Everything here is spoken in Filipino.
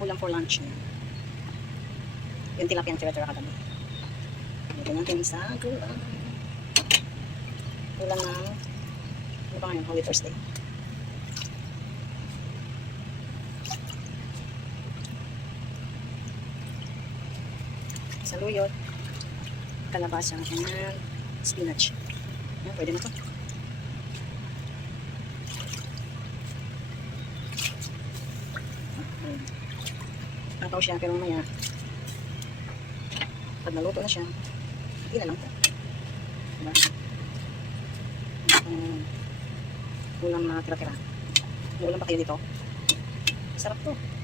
ulam for lunch. Yung tilapia ang tira-tira kagabi. Ito natin isang ulam. Ulam ng, ano pa ngayon, Holy Thursday. Saluyot, kalabasa, and spinach. Yan, pwede na to. Nataw siya, pero mamaya pag naluto na siya, hindi na lang po. Diba? Ulam na tira-tira. Ulam pa kayo dito. Sarap to.